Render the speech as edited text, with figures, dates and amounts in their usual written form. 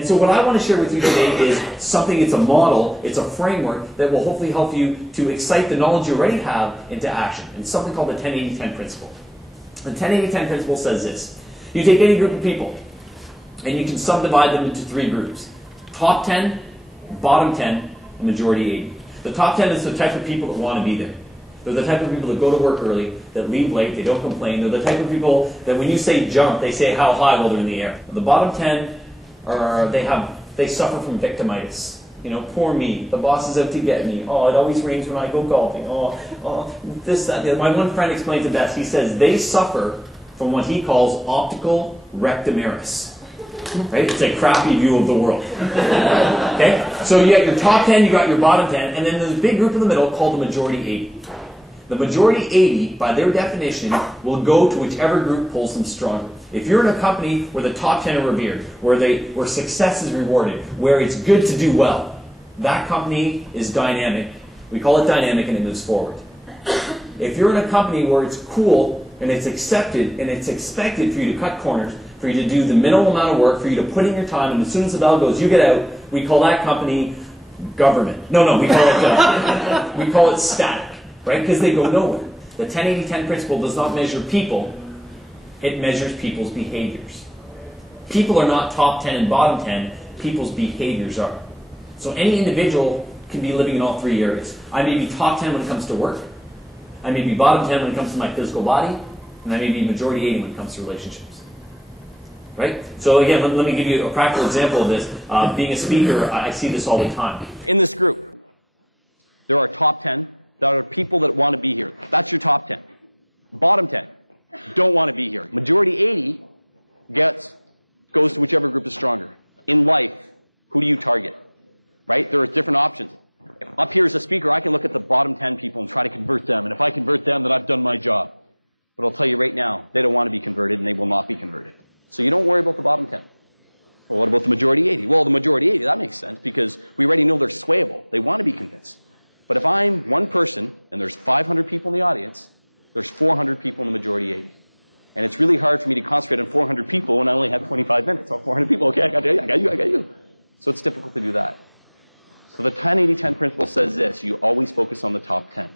And so what I want to share with you today is something, it's a model, it's a framework that will hopefully help you to excite the knowledge you already have into action. It's something called the 10-80-10 principle. The 10-80-10 principle says this. You take any group of people, and you can subdivide them into 3 groups. Top 10, bottom 10, and majority 80. The top 10 is the type of people that want to be there. They're the type of people that go to work early, that leave late, they don't complain. They're the type of people that when you say jump, they say how high while they're in the air. The bottom 10 they suffer from victimitis. You know, poor me. The boss is out to get me. Oh, it always rains when I go golfing. Oh, this, that, the other. My one friend explains it best. He says they suffer from what he calls optical rectimaris. Right? It's a crappy view of the world. Okay? So you got your top 10, you got your bottom 10, and then there's a big group in the middle called the majority 80. The majority 80, by their definition, will go to whichever group pulls them stronger. If you're in a company where the top 10 are revered, where success is rewarded, where it's good to do well, that company is dynamic. We call it dynamic and it moves forward. If you're in a company where it's cool and it's accepted and it's expected for you to cut corners, for you to do the minimal amount of work, for you to put in your time, and as soon as the bell goes, you get out, we call that company government. No, we call it static. Right? Because they go nowhere. The 10-80-10 principle does not measure people, it measures people's behaviors. People are not top 10 and bottom 10, people's behaviors are. So any individual can be living in all 3 areas. I may be top 10 when it comes to work, I may be bottom 10 when it comes to my physical body, and I may be majority 80 when it comes to relationships. Right? So again, let me give you a practical example of this. Being a speaker, I see this all the time. In this group, there are top 10 that are people that want to be here. That's your top 10. Bottom 10 don't want to be here. Majority 80 goes to whichever group is stronger. In life, who do you target? Right? There are different options. If up here as a speaker, I can look at the bottom 10 people and try to convert them. And if I convert them, then I've done my job. But I'll tell you right now, they don't want to be converted and they will not be converted. So you don't worry about the bottom 10. Well, what about the majority 80? Well, the majority 80, that makes sense because we already know they're swayable. They want to be convinced. But if I'm one person, and there's 500 people in the audience, there's 400 people in the majority 80. And it's really hard for me to concentrate on 400 people when I only have 25 minutes. Oh, 400 people, okay, I got you. So it's difficult to do that. So the 10-80-10 principle says this, you always focus on the top 10.